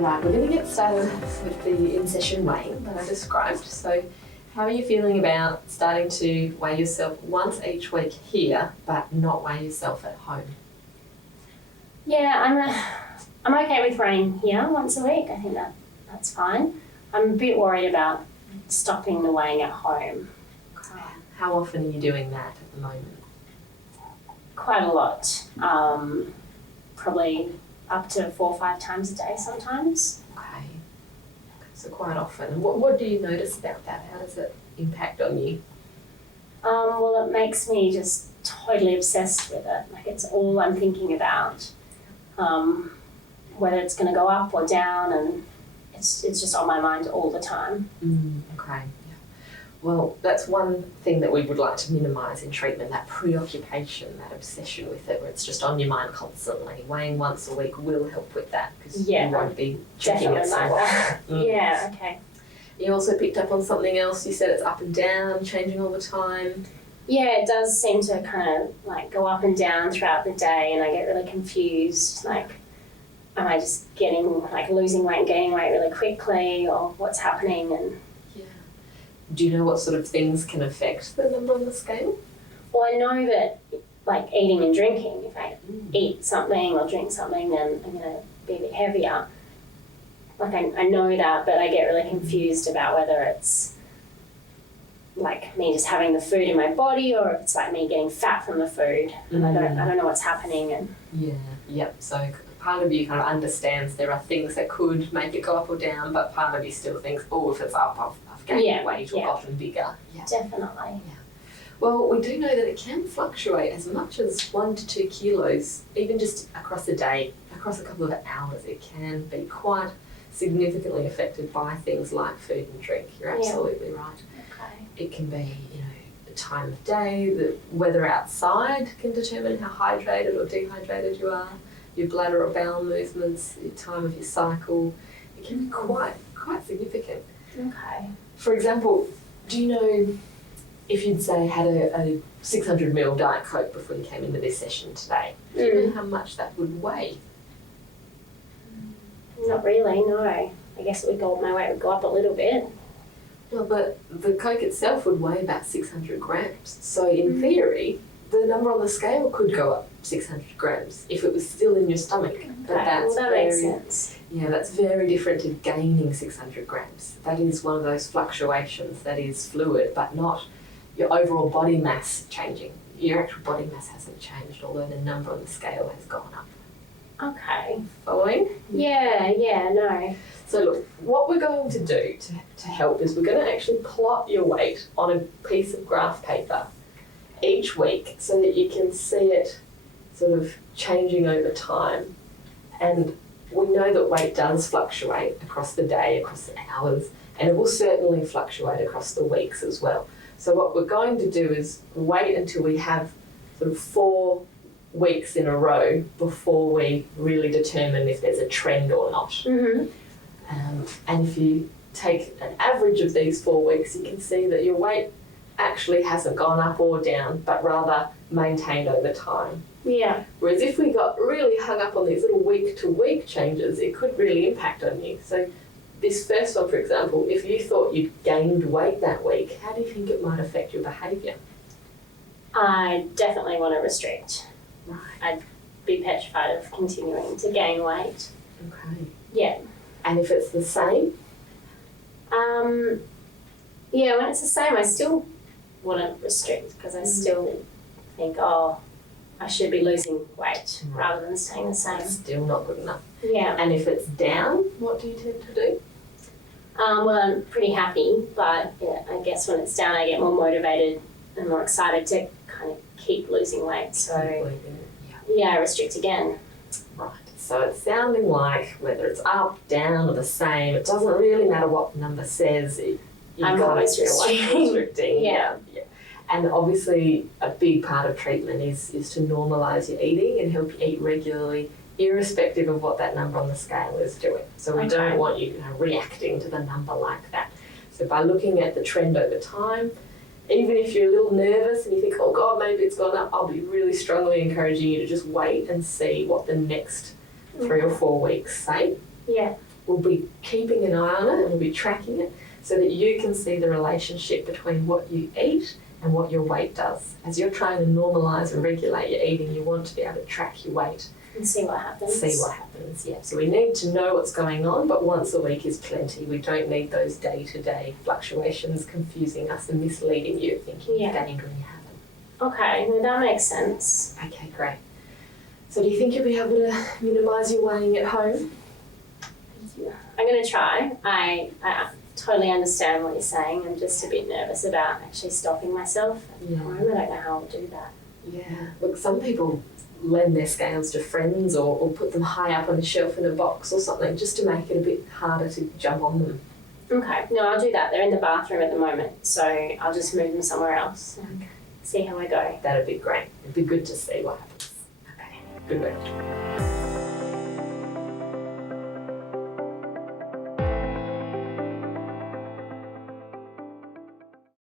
Alright, we're going to get started with the in-session weighing that I described. So how are you feeling about starting to weigh yourself once each week here, but not weigh yourself at home? Yeah, I'm okay with weighing here once a week. I think that's fine. I'm a bit worried about stopping the weighing at home. Okay. How often are you doing that at the moment? Quite a lot. Probably up to 4 or 5 times a day sometimes. Okay. So quite often. What do you notice about that? How does it impact on you? Well, it makes me just totally obsessed with it. Like, it's all I'm thinking about. Whether it's going to go up or down, and it's just on my mind all the time. Okay. Yeah. Well, that's one thing that we would like to minimise in treatment, that preoccupation, that obsession with it, where it's just on your mind constantly. Weighing once a week will help with that, because you won't be checking it so often. Yeah, okay. You also picked up on something else. You said it's up and down, changing all the time. Yeah, it does seem to kind of like go up and down throughout the day, and I get really confused. Like, am I just losing weight and gaining weight really quickly, or what's happening? And yeah. Do you know what sort of things can affect the number on the scale? Well, I know that like eating and drinking, if I eat something or drink something, then I'm going to be a bit heavier. Like, I know that, but I get really confused about whether it's like me just having the food in my body, or if it's like me getting fat from the food, and I don't know what's happening. And so part of you kind of understands there are things that could make it go up or down, but part of you still thinks, oh, if it's up, I've gained weight or gotten bigger. Yeah. Definitely. Yeah. Well, we do know that it can fluctuate as much as 1 to 2 kilos, even just across a day, across a couple of hours. It can be quite significantly affected by things like food and drink. You're absolutely right. Okay. It can be, the time of day, the weather outside can determine how hydrated or dehydrated you are, your bladder or bowel movements, the time of your cycle. It can be quite significant. Okay. For example, do you know if you'd say had a 600 ml Diet Coke before you came into this session today, do you know how much that would weigh? Not really, no. I guess my weight would go up a little bit. Well, but the Coke itself would weigh about 600 grams. So in theory, the number on the scale could go up 600 grams if it was still in your stomach. Okay. But that makes sense. Yeah, that's very different to gaining 600 grams. That is one of those fluctuations that is fluid, but not your overall body mass changing. Your actual body mass hasn't changed, although the number on the scale has gone up. Okay. Following? Yeah, no. So look, what we're going to do to help is we're going to actually plot your weight on a piece of graph paper each week so that you can see it sort of changing over time. And we know that weight does fluctuate across the day, across the hours, and it will certainly fluctuate across the weeks as well. So what we're going to do is wait until we have sort of 4 weeks in a row before we really determine if there's a trend or not. Mm-hmm. And if you take an average of these 4 weeks, you can see that your weight actually hasn't gone up or down, but rather maintained over time. Yeah. Whereas if we got really hung up on these little week-to-week changes, it could really impact on you. So this first one, for example, if you thought you'd gained weight that week, how do you think it might affect your behaviour? I definitely want to restrict. Right. I'd be petrified of continuing to gain weight. Okay. Yeah. And if it's the same? Yeah, when it's the same, I still want to restrict, because I still think, I should be losing weight rather than staying the same. Still not good enough. Yeah. And if it's down, what do you tend to do? Well, I'm pretty happy, but I guess when it's down, I get more motivated and more excited to kind of keep losing weight. So, I restrict again. Right. So it's sounding like whether it's up, down, or the same, it doesn't really matter what the number says. I'm always restricting. Yeah. And obviously a big part of treatment is to normalise your eating and help you eat regularly, irrespective of what that number on the scale is doing. So we don't want you reacting to the number like that. So by looking at the trend over time, even if you're a little nervous and you think, oh God, maybe it's gone up, I'll be really strongly encouraging you to just wait and see what the next 3 or 4 weeks say. Yeah. we'll be keeping an eye on it and we'll be tracking it so that you can see the relationship between what you eat and what your weight does. As you're trying to normalise and regulate your eating, you want to be able to track your weight. And see what happens. See what happens, yeah. So we need to know what's going on, but once a week is plenty. We don't need those day-to-day fluctuations confusing us and misleading you, thinking you've gained when you haven't. Okay, well, that makes sense. Okay, great. So do you think you'll be able to minimise your weighing at home? I'm going to try. I totally understand what you're saying. I'm just a bit nervous about actually stopping myself at home. I don't know how I'll do that. Yeah. Look, some people lend their scales to friends or put them high up on a shelf in a box or something just to make it a bit harder to jump on them. Okay, no, I'll do that. They're in the bathroom at the moment, so I'll just move them somewhere else and see how I go. That'd be great. It'd be good to see what happens. Okay, good work.